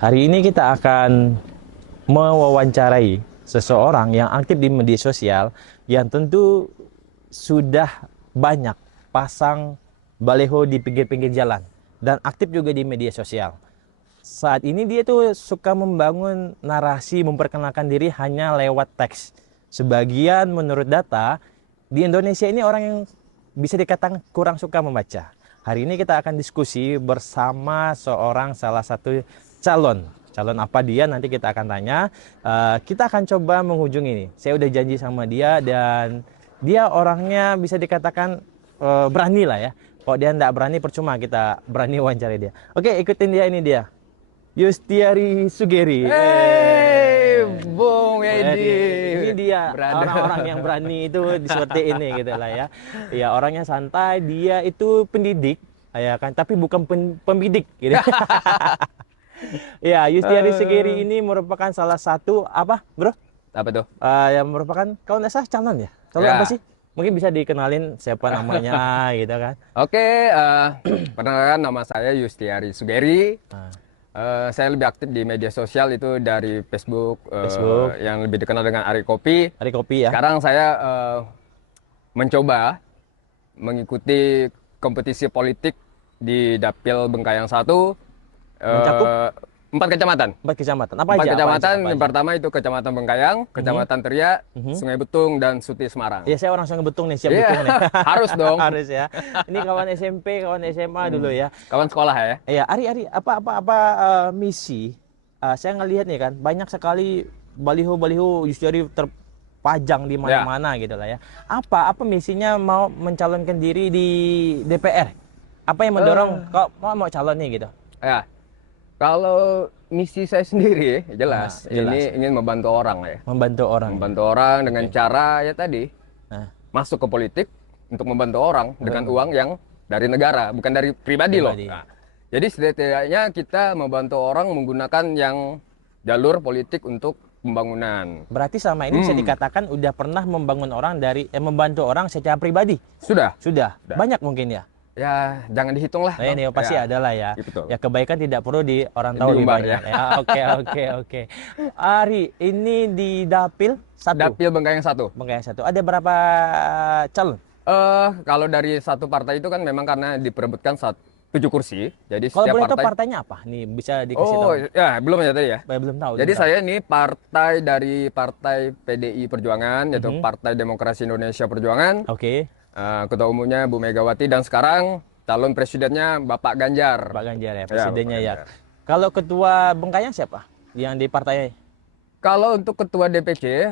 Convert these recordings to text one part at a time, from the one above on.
Hari ini kita akan mewawancarai seseorang yang aktif di media sosial yang tentu sudah banyak pasang baliho di pinggir-pinggir jalan dan aktif juga di media sosial. Saat ini dia tuh suka membangun narasi memperkenalkan diri hanya lewat teks. Sebagian menurut data di Indonesia ini orang yang bisa dikatakan kurang suka membaca. Hari ini kita akan diskusi bersama salah satu calon apa dia nanti kita akan tanya. Kita akan coba menghujung ini. Saya udah janji sama dia dan dia orangnya bisa dikatakan berani lah ya. Kalau dia nggak berani percuma kita berani wawancara dia. Oke, ikutin dia, ini dia. Yustiari Sugeri. Hey, Bung Edi. Ini dia Brother. orang-orang yang berani itu seperti ini gitu lah ya. Ya, orangnya santai, dia itu pendidik ya kan, tapi bukan pembidik gitu. Ya, Yustiari Sugeri ini merupakan salah satu apa, Bro? Apa tuh? Yang merupakan kalau nggak salah calon ya. Calon Ya. apa sih? Mungkin bisa dikenalin siapa namanya gitu kan. Oke, perkenalkan nama saya Yustiari Sugeri. Nah, Saya lebih aktif di media sosial itu dari Facebook, Facebook. yang lebih dikenal dengan Ari Kopi. Hari kopi ya. Sekarang saya mencoba mengikuti kompetisi politik di Dapil Bengkayang 1. Mencakup 4 kecamatan. 4 kecamatan. Apa 4 aja? kecamatan. Apa Yang aja? pertama itu Kecamatan Bengkayang, Kecamatan Teriak, Sungai Betung, dan Suti Semarang. Ya, saya orang Sungai Betung nih, siap Iya, betung nih. harus dong. Harus ya. Ini kawan SMP, kawan SMA dulu ya. Kawan sekolah ya. Iya, Ari, apa misi? Saya ngelihat nih kan, banyak sekali baliho-baliho Yustiari terpajang di mana-mana gitu lah ya. Apa misinya mau mencalonkan diri di DPR? Apa yang mendorong kok mau calon nih gitu? Ya, kalau misi saya sendiri jelas, Nah, jelas. ini ingin membantu orang ya. Membantu orang. Membantu orang dengan cara ya tadi, Nah, masuk ke politik untuk membantu orang dengan uang yang dari negara, bukan dari pribadi loh. Pribadi. Nah, jadi setidaknya kita membantu orang menggunakan yang jalur politik untuk pembangunan. berarti selama ini bisa dikatakan udah pernah membangun orang membantu orang secara pribadi. Sudah? Sudah. Banyak mungkin ya. Ya, jangan dihitung lah. Nah, ini Bang. pasti Ya, ada lah ya. iya, betul. Ya, kebaikan tidak perlu orang tahu lebih Diumbar, banyak. ya. Ya, oke. Ari, ini di Dapil 1. Dapil Bengkayang 1. Bengkayang 1. Ada berapa calon? Kalau dari satu partai itu kan memang karena diperebutkan 7 kursi. Jadi Kalau setiap boleh tahu partai. partainya apa? Nih bisa dikasih Oh, tahu. ya belum ya tadi ya. Belum tahu. Jadi belum tahu. saya ini partai dari Partai PDI Perjuangan, yaitu Partai Demokrasi Indonesia Perjuangan. Oke, Ketua umumnya Bu Megawati dan sekarang calon presidennya Bapak Ganjar. Pak Ganjar ya, Ya, presidennya Bapak ya. Ganjar. Kalau ketua Bengkayang siapa? Yang di partai Kalau untuk ketua DPC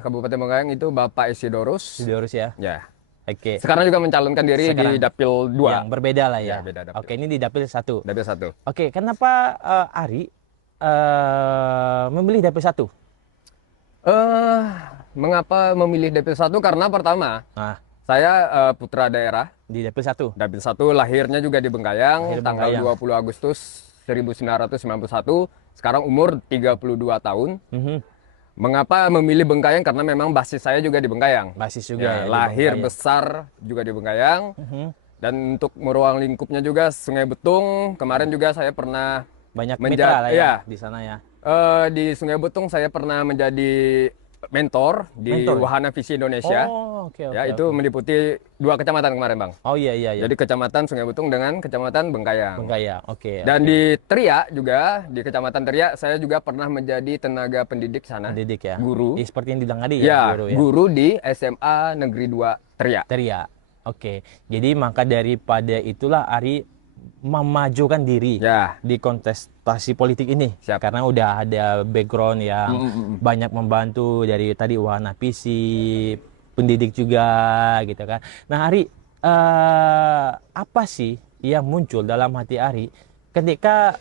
Kabupaten Bengkayang itu Bapak Isidorus. Sidiorus ya. Ya. Oke. Sekarang juga mencalonkan diri Sekarang. di Dapil 2. Yang berbeda lah ya. Ya, beda dapil. Oke, ini di Dapil 1. Dapil 1. Oke, kenapa Ari memilih Dapil 1? Mengapa memilih Dapil 1? Karena pertama, Nah, saya putra daerah. di Dapil 1. Dapil 1 lahirnya juga di Bengkayang, Lahir tanggal Bengkayang. 20 Agustus 1991. Sekarang umur 32 tahun. Mengapa memilih Bengkayang? Karena memang basis saya juga di Bengkayang. Basis juga ya, di lahir Bengkayang. besar juga di Bengkayang. Dan untuk ruang lingkupnya juga Sungai Betung. Kemarin juga saya pernah Banyak menja- mitra lah ya iya. di sana ya. Di Sungai Betung saya pernah menjadi mentor di Mentor? Wahana Visi Indonesia. Oh, oke. Ya, itu meliputi 2 kecamatan kemarin, Bang. Oh iya. Jadi Kecamatan Sungai Betung dengan Kecamatan Bengkayang. Bengkayang. Oke. Dan di Teriak juga, di Kecamatan Teriak, saya juga pernah menjadi tenaga pendidik sana. Pendidik ya. Guru. Seperti yang bilang tadi Ya, ya, guru di SMA Negeri 2 Teriak. Teriak. Oke. Jadi maka daripada itulah Ari memajukan diri Ya. di kontestasi politik ini. Siap. Karena udah ada background yang banyak membantu dari tadi Wahana Visi, pendidik juga gitu kan. Nah, Ari, apa sih yang muncul dalam hati Ari ketika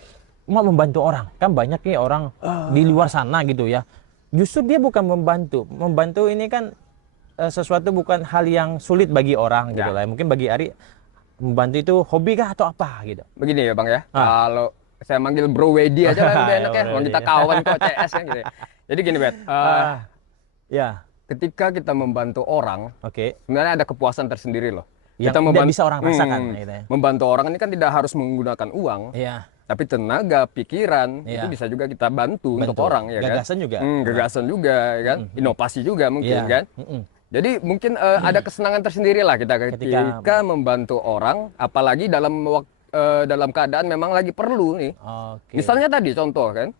mau membantu orang? Kan banyak nih orang di luar sana gitu ya. Justru dia bukan membantu. Membantu ini kan sesuatu bukan hal yang sulit bagi orang gitu Ya. lah. Mungkin bagi Ari membantu itu hobi kah atau apa gitu. Begini ya, Bang ya. Kalau saya manggil Bro Wedi aja lah lebih enak ya. Bro Kalau kita Wedi. kawan kok CS kan gitu. Ya. Jadi gini, Bet. Ya, Ketika kita membantu orang, oke. sebenarnya ada kepuasan tersendiri loh. Yang tidak bisa orang rasakan gitu ya. Membantu orang ini kan tidak harus menggunakan uang. Iya. tapi tenaga, pikiran Iya. itu bisa juga kita bantu untuk Betul. orang ya kan. Gagasan juga. Gagasan juga ya kan, inovasi juga mungkin Iya. kan. Mm-mm. Jadi mungkin ada kesenangan tersendiri lah kita ketika membantu orang, apalagi dalam keadaan memang lagi perlu nih. Oke. Misalnya tadi contoh kan,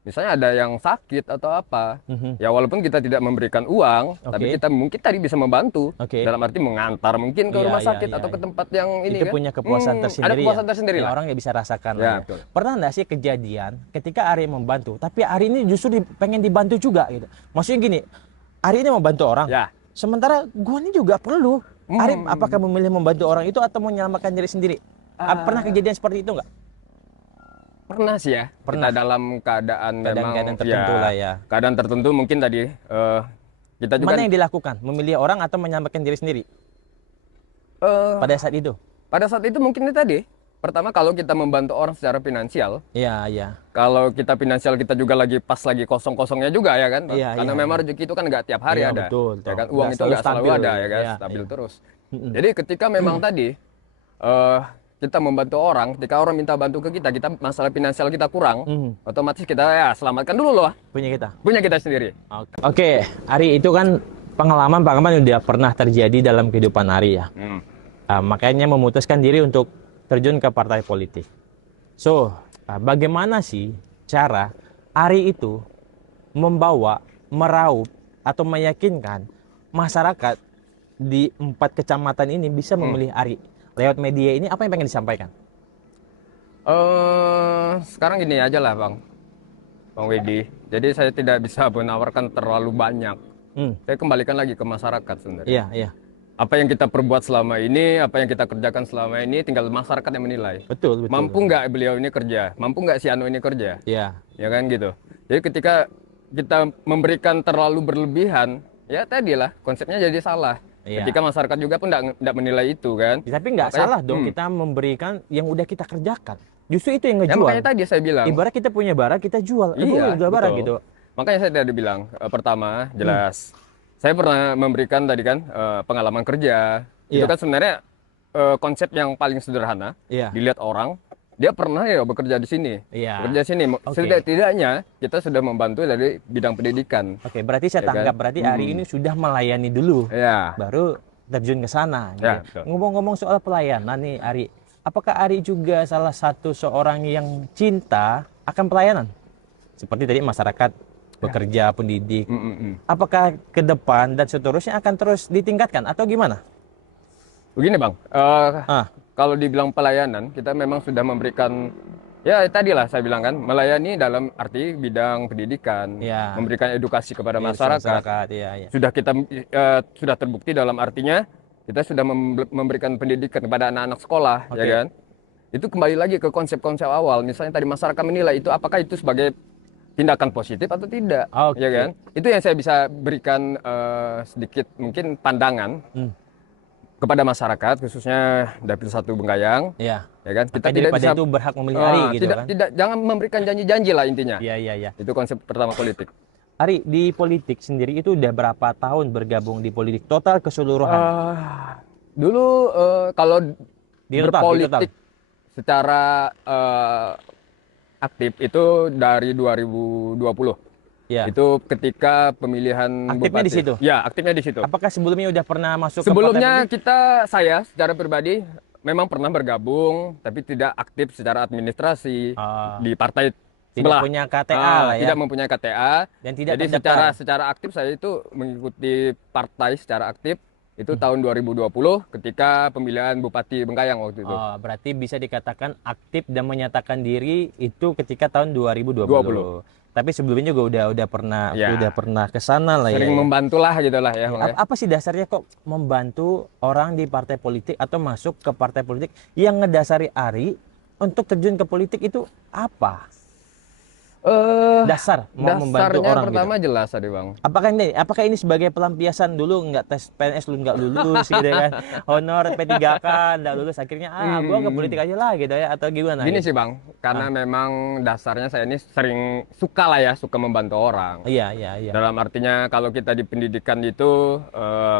misalnya ada yang sakit atau apa, Mhm. ya walaupun kita tidak memberikan uang, tapi Oke. kita mungkin tadi bisa membantu. Oke. Dalam arti mengantar mungkin ke Iya, rumah iya, sakit iya, atau ke iya. tempat yang ini Itu kan. punya kepuasan Ada tersendiri kepuasan ya. tersendiri Yang lah. orang nggak bisa rasakan Ya, lah ya. betul. Pernah nggak sih kejadian ketika Ari membantu, tapi Ari ini justru pengen dibantu juga gitu. Maksudnya gini, Ari ini membantu orang, Ya. sementara gua ini juga perlu. Ari apakah memilih membantu orang itu atau menyelamatkan diri sendiri? Pernah kejadian seperti itu nggak? Pernah sih ya. Pernah. Kita dalam keadaan memang Keadaan tertentu lah ya. Keadaan tertentu mungkin tadi kita juga Mana yang dilakukan? Memilih orang atau menyelamatkan diri sendiri eh, pada saat itu? pada saat itu mungkin itu tadi. Pertama kalau kita membantu orang secara finansial, Iya, iya. kalau kita finansial kita juga lagi kosong-kosongnya juga ya kan. Iya, Karena iya, memang rezeki itu kan nggak tiap hari Iya, ada. betul, Ya kan betul. uang Nggak itu nggak selalu stabil, ada ya kan, iya, stabil iya. terus. Jadi ketika memang tadi kita membantu orang, ketika orang minta bantu ke kita masalah finansial kita kurang, otomatis kita ya selamatkan dulu loh punya kita sendiri. Oke, Ari, itu kan pengalaman yang udah pernah terjadi dalam kehidupan Ari ya. Makanya memutuskan diri untuk terjun ke partai politik. So, bagaimana sih cara Ari itu membawa, meraup, atau meyakinkan masyarakat di 4 kecamatan ini bisa memilih Ari? Lewat media ini apa yang pengen disampaikan? Sekarang gini aja lah Bang Wedi. Jadi saya tidak bisa menawarkan terlalu banyak. Saya kembalikan lagi ke masyarakat sebenarnya. Iya, iya. Apa yang kita perbuat selama ini, apa yang kita kerjakan selama ini, tinggal masyarakat yang menilai. Betul, betul. Mampu nggak beliau ini kerja? Mampu nggak si Anu ini kerja? Iya. Ya kan gitu. Jadi ketika kita memberikan terlalu berlebihan, ya tadilah konsepnya jadi salah. Iya. Ketika masyarakat juga pun nggak menilai itu kan. Tapi nggak Makanya, salah dong kita memberikan yang udah kita kerjakan. Justru itu yang Ya ngejual. makanya tadi saya bilang. Ibarat kita punya barang, kita jual. Iya, Jual barang betul. gitu. Makanya saya tadi bilang, pertama jelas. Saya pernah memberikan tadi kan pengalaman kerja. Itu Iya. kan sebenarnya konsep yang paling sederhana. Iya. Dilihat orang, dia pernah ya bekerja di sini. Iya. Bekerja di sini. Setidaknya kita sudah membantu dari bidang pendidikan. Oke, berarti saya Ya kan? tanggap berarti Ari ini sudah melayani dulu. Ya. Baru terjun ke sana. Gitu. Ya, betul. Ngomong-ngomong soal pelayanan nih Ari, apakah Ari juga salah satu seorang yang cinta akan pelayanan? Seperti tadi masyarakat bekerja, pendidik. Apakah ke depan dan seterusnya akan terus ditingkatkan atau gimana? Begini Bang, kalau dibilang pelayanan, kita memang sudah memberikan, ya tadilah saya bilang kan, melayani dalam arti bidang pendidikan, Ya. memberikan edukasi kepada masyarakat. Iya, iya. Sudah terbukti dalam artinya kita sudah memberikan pendidikan kepada anak-anak sekolah, ya kan? Itu kembali lagi ke konsep-konsep awal. Misalnya tadi masyarakat menilai itu apakah itu sebagai tindakan positif atau tidak, Oke. ya kan? Itu yang saya bisa berikan sedikit mungkin pandangan kepada masyarakat, khususnya Dapil 1 Bengkayang, Iya. ya kan? Kita Maka tidak daripada bisa itu berhak memilih Ari gitu kan. jangan memberikan janji-janji lah intinya. Iya, iya, iya. Itu konsep pertama politik. Ari, di politik sendiri itu udah berapa tahun bergabung di politik total keseluruhan? Dulu kalau Di total, berpolitik secara aktif itu dari 2020. Ya. Itu ketika pemilihan Aktifnya bupati. di situ? Ya, aktifnya di situ. Apakah sebelumnya udah pernah masuk Sebelumnya ke partai politik? saya secara pribadi memang pernah bergabung, tapi tidak aktif secara administrasi di partai Tidak sebelah. punya KTA lah ya. Tidak mempunyai KTA. Dan tidak Jadi terdaftar. secara aktif saya itu mengikuti partai secara aktif itu tahun 2020 ketika pemilihan Bupati Bengkayang waktu itu. Oh, berarti bisa dikatakan aktif dan menyatakan diri itu ketika tahun 2020. 20. Tapi sebelumnya juga udah pernah Ya. ke sana lah Sering ya. membantulah gitu lah ya. Bang, ya. Apa sih dasarnya kok membantu orang di partai politik atau masuk ke partai politik yang ngedasari Ari untuk terjun ke politik itu apa? Dasar mau membantu Dasarnya orang pertama gitu. jelas tadi Bang. Apakah ini sebagai pelampiasan dulu nggak tes PNS lu nggak lulus gitu kan, honor P3K nggak lulus akhirnya gua ke politik aja lah gitu ya, atau gimana? Gini Gitu? sih Bang, karena memang dasarnya saya ini sering suka lah ya, suka membantu orang. Iya iya iya. Dalam artinya kalau kita di pendidikan itu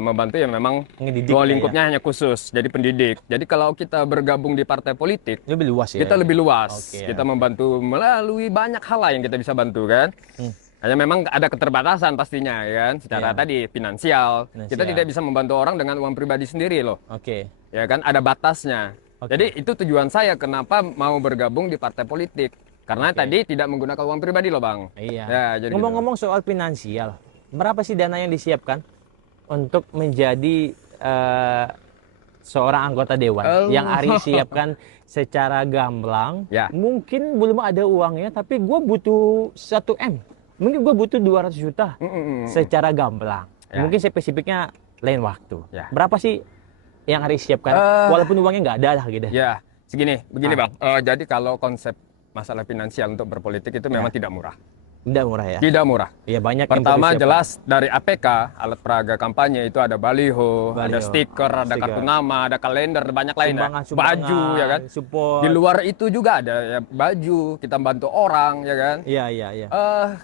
membantu ya memang Ngedidik ruang lah ya. lingkupnya hanya khusus, jadi pendidik. Jadi kalau kita bergabung di partai politik, Lebih luas ya. kita lebih luas. Oke, Kita ya. membantu melalui banyak hal lah yang kita bisa bantu kan. Hanya memang ada keterbatasan pastinya ya kan, secara Iya. tadi finansial. Kita Finansial. tidak bisa membantu orang dengan uang pribadi sendiri loh. Oke. Ya kan, ada batasnya. Oke. Jadi itu tujuan saya kenapa mau bergabung di partai politik. Karena Oke. tadi tidak menggunakan uang pribadi loh Bang. Iya. Ya, jadi Ngomong-ngomong soal finansial, berapa sih dana yang disiapkan untuk menjadi seorang anggota dewan yang Ari siapkan secara gamblang? Ya. Mungkin belum ada uangnya, tapi gue butuh 1 M. Mungkin gue butuh 200 juta secara gamblang. Ya. Mungkin spesifiknya lain waktu. Ya. Berapa sih yang Ari siapkan? Walaupun uangnya nggak ada lah gitu. Ya, begini Bang. Jadi kalau konsep masalah finansial untuk berpolitik itu memang tidak murah. Tidak murah ya? Tidak murah. Iya, banyak yang Pertama perlu siapkan. jelas dari APK, alat peraga kampanye itu ada baliho, ada stiker, ada stiker. kartu nama, ada kalender, banyak lainnya. Sumbangan, Baju ya kan. support. Di luar itu juga ada ya baju, kita bantu orang ya kan. Iya iya iya.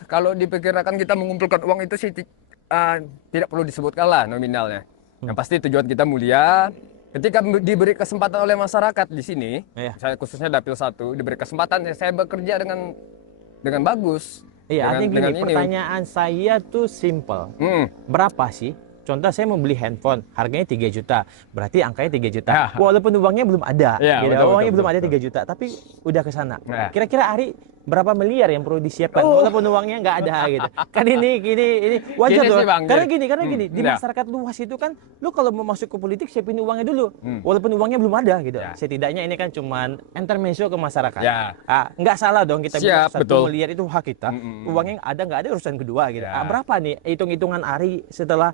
Kalau diperkirakan kita mengumpulkan uang itu sih tidak perlu disebutkan lah nominalnya. Yang pasti tujuan kita mulia. Ketika diberi kesempatan oleh masyarakat di sini, Iya. saya khususnya Dapil 1 diberi kesempatan, saya bekerja dengan bagus. Iya, artinya dengan gini, pertanyaan saya tuh simple. Hmm. Berapa sih? Contoh saya mau beli handphone, harganya 3 juta. Berarti angkanya 3 juta. Ya. Walaupun uangnya belum ada. Ya, gitu. betul, Uangnya betul, belum ada betul. 3 juta, tapi udah ke sana. Ya. Kira-kira Ari berapa miliar yang perlu disiapkan walaupun uangnya nggak ada gitu. Kan ini wajar Gini loh. sih, Bang, Karena gini. gini, di Ya. masyarakat luas itu kan lu kalau mau masuk ke politik siapin uangnya dulu. Hmm. Walaupun uangnya belum ada gitu. Ya. Setidaknya ini kan cuman intermezzo ke masyarakat. Ya. Nggak salah dong kita bilang Siap, 1 betul. miliar itu hak kita. Uangnya ada nggak ada urusan kedua gitu. Ya. Berapa nih hitung-hitungan Ari setelah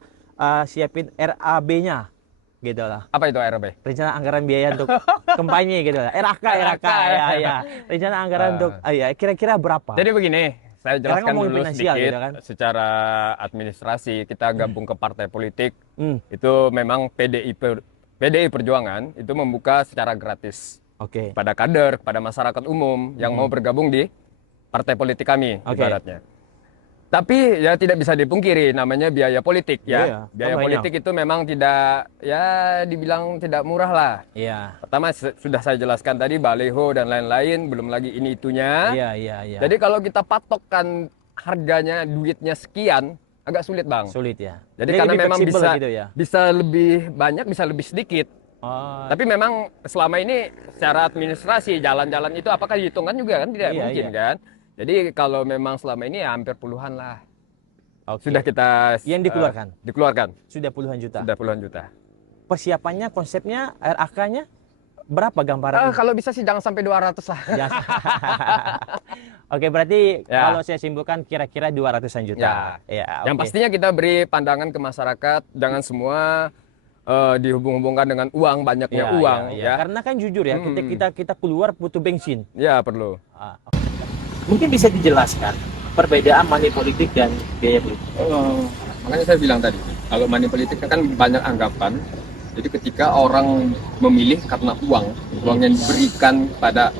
siapin RAB-nya gitu lah. Apa itu RB? Rencana anggaran biaya untuk kampanye gitu lah. RAK ya. Rencana anggaran untuk ya kira-kira berapa? Jadi begini, saya jelaskan ngomongin dulu finansial sedikit gitu kan. secara administrasi. Kita gabung ke partai politik, itu memang PDI Perjuangan itu membuka secara gratis Oke. pada kader, pada masyarakat umum yang mau bergabung di partai politik kami, Oke. ibaratnya. Tapi ya tidak bisa dipungkiri namanya biaya politik ya. Iya, Biaya kan politik itu memang tidak, ya dibilang tidak murah lah. Iya. Pertama sudah saya jelaskan tadi baliho dan lain-lain, belum lagi ini itunya. Iya. Jadi kalau kita patokkan harganya duitnya sekian, agak sulit Bang. Sulit ya. Jadi karena lebih memang fleksibel bisa gitu ya. bisa lebih banyak, bisa lebih sedikit. Oh, Tapi memang selama ini secara administrasi jalan-jalan itu apakah dihitungkan juga kan tidak Iya, mungkin iya. kan. Jadi kalau memang selama ini ya hampir puluhan lah. oke. Sudah kita Yang dikeluarkan? dikeluarkan. Sudah puluhan juta. Sudah puluhan juta. Persiapannya, konsepnya, RAK-nya berapa gambaran? Kalau bisa sih jangan sampai 200 lah. Jangan. Oke, berarti Ya. kalau saya simpulkan kira-kira 200-an juta. Ya, Yang oke. pastinya kita beri pandangan ke masyarakat, jangan semua dihubung-hubungkan dengan uang, banyaknya Ya, uang ya. Karena kan jujur ya, kita keluar butuh bensin. Ya perlu. Mungkin bisa dijelaskan perbedaan money politik dan biaya politik. Makanya saya bilang tadi, kalau money politik kan banyak anggapan. Jadi ketika orang memilih karena uang yang diberikan pada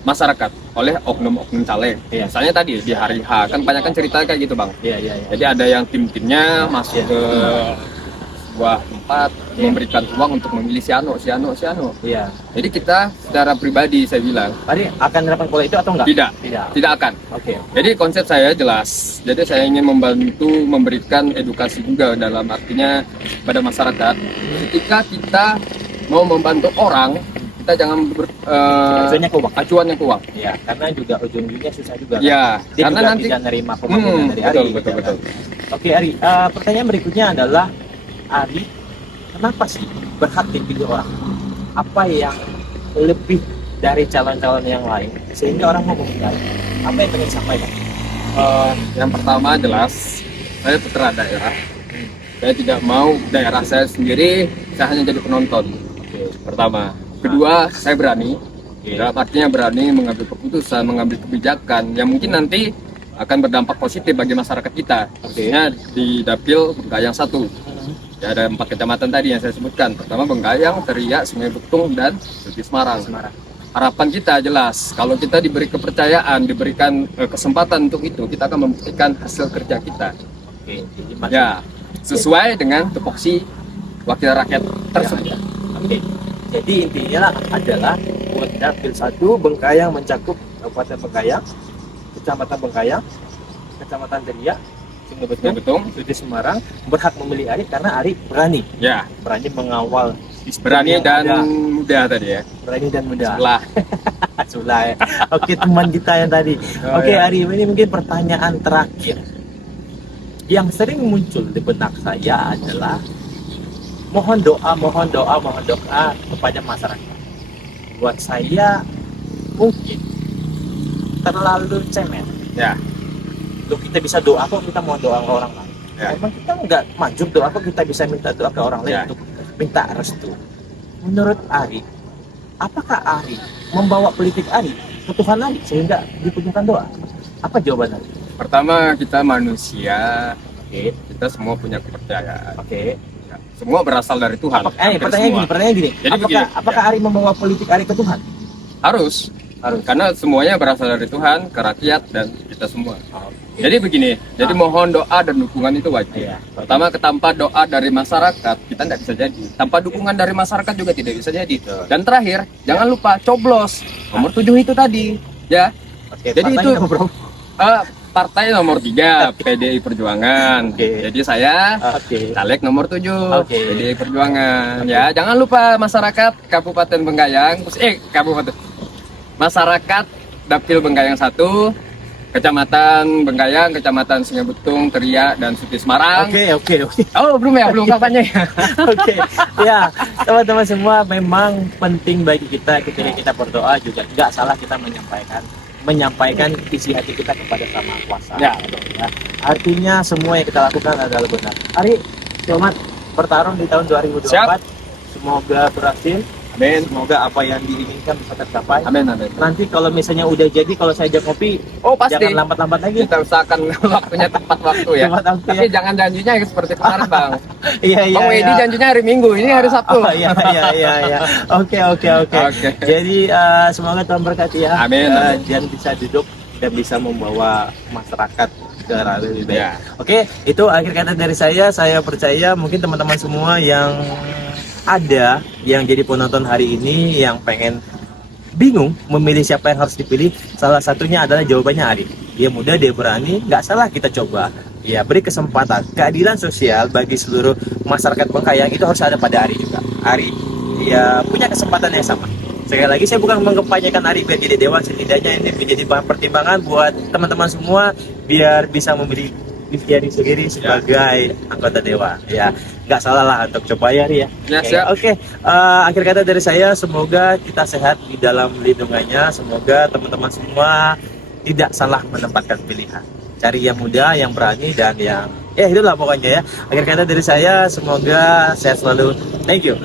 masyarakat oleh oknum-oknum caleg. Iya. Misalnya tadi di hari H kan banyak kan cerita kayak gitu Bang. Iya. Jadi ada yang tim-timnya masuk ke sebuah tempat memberikan uang untuk memilih si Ano. Iya. Jadi kita secara pribadi saya bilang Tadi akan menerapkan pola itu atau enggak? tidak akan. Oke. Jadi konsep saya jelas. Jadi saya ingin membantu memberikan edukasi juga dalam artinya pada masyarakat. Ketika kita mau membantu orang, kita jangan acuannya ke uang. Ya, karena juga ujung-ujungnya susah juga. Ya, Dia karena juga nanti tidak nerima pembangunan dari Ari. betul. Oke, Ari. Pertanyaan berikutnya adalah, Ari, kenapa sih berhak dipilih orang? Apa yang lebih dari calon-calon yang lain sehingga orang mau memilih? Apa yang ingin disampaikan? Yang pertama jelas saya putra daerah. Saya tidak mau daerah saya sendiri, saya hanya jadi penonton. Pertama. Kedua, saya berani. Dalam artinya berani mengambil keputusan, mengambil kebijakan yang mungkin nanti akan berdampak positif bagi masyarakat kita. Khususnya di Dapil Bengkayang 1. Ya, ada 4 kecamatan tadi yang saya sebutkan. Pertama Bengkayang, Teriak, Sungai Betung, dan Suti Semarang. Harapan kita jelas, kalau kita diberi kepercayaan, diberikan kesempatan untuk itu, kita akan membuktikan hasil kerja kita. Oke, jadi Ya, sesuai dengan tupoksi wakil rakyat tersebut. Oke. Jadi intinya adalah buat Dapil 1 Bengkayang mencakup Kabupaten Bengkayang, Kecamatan Bengkayang, Kecamatan Teriak, Sungai Sungai Betung, Betung, Suti Semarang berhak memilih Ari karena Ari berani ya, mengawal sistem berani yang dan ada. mudah tadi ya. Berani dan mudah. Setelah Sulah ya. Oke, teman kita yang tadi. Oh, Oke, ya. Ari, ini mungkin pertanyaan terakhir. Yang sering muncul di benak saya adalah mohon doa kepada masyarakat. Buat saya mungkin terlalu cemen. Ya, Loh, kita bisa doa kok, kita mau doa ke orang lain. Ya. Emang kita nggak manjur doa kok, kita bisa minta doa ke orang lain Ya. untuk minta restu. Menurut Ari, apakah Ari membawa politik Ari ke Tuhan Ari sehingga dibutuhkan doa? Apa jawaban Ari? pertama kita manusia, Oke, kita semua punya kepercayaan. oke. Ya, semua berasal dari Tuhan. Hampir semua. Pertanyaan gini. Jadi begini, Apakah Ari membawa politik Ari ke Tuhan? Harus, karena semuanya berasal dari Tuhan, ke rakyat dan kita semua. Jadi begini, jadi mohon doa dan dukungan itu wajib. Iya. Pertama, tanpa doa dari masyarakat kita tidak bisa jadi. Tanpa dukungan dari masyarakat juga tidak bisa jadi. Dan terakhir, jangan lupa coblos nomor 7 itu tadi, ya. Oke, Jadi partainya itu apa, bro? Partai nomor 3 PDI Perjuangan. Oke. Jadi saya Oke. caleg nomor 7 Oke. PDI Perjuangan. Ya, jangan lupa masyarakat Kabupaten Bengkayang, masyarakat Dapil Bengkayang 1, Kecamatan Bengkayang, Kecamatan Sungai Betung, Teriak, dan Suti Semarang. Oke. Oh, belum kampanye ya. Oke, ya teman-teman semua, memang penting bagi kita ketika kita berdoa juga nggak salah kita menyampaikan isi hati kita kepada Sama Kuasa. Ya. Ya. Artinya semua yang kita lakukan adalah benar. Ari, selamat bertarung di tahun 2024. Siap. Semoga berhasil. Amin. Semoga apa yang diinginkan bisa tercapai. Amin, amin. Nanti kalau misalnya udah jadi, kalau saya ajak kopi, Oh, pasti. jangan lambat-lambat lagi. Kita usahakan waktunya tepat waktu ya. Tepat waktu, Tapi ya. jangan janjinya seperti kemarin, Bang. Iya. Bang Wedi janjinya hari Minggu, ini hari Sabtu. Oh, iya. Oke. Oke. Jadi semoga Tuhan berkati ya. Amin, amin. Dan bisa duduk dan bisa membawa masyarakat ke arah lebih baik. Ya. Oke, itu akhir kata dari saya. Saya percaya mungkin teman-teman semua yang ada yang jadi penonton hari ini yang pengen bingung memilih siapa yang harus dipilih, salah satunya adalah jawabannya Ari. Dia muda, dia berani, nggak salah kita coba. Ya, beri kesempatan. Keadilan sosial bagi seluruh masyarakat Bengkayang itu harus ada pada Ari juga. Ari, dia punya kesempatan yang sama. Sekali lagi, saya bukan mengkampanyekan Ari biar jadi dewan, setidaknya ini menjadi bahan pertimbangan buat teman-teman semua biar bisa memilih Diri sendiri sebagai anggota dewan. Ya, nggak salah lah untuk coba ya, Ari ya. Ya, siap. Oke, akhir kata dari saya, semoga kita sehat di dalam lindungannya. Semoga teman-teman semua tidak salah menempatkan pilihan. Cari yang muda, yang berani, dan yang itulah pokoknya ya. Akhir kata dari saya, semoga sehat selalu. Thank you.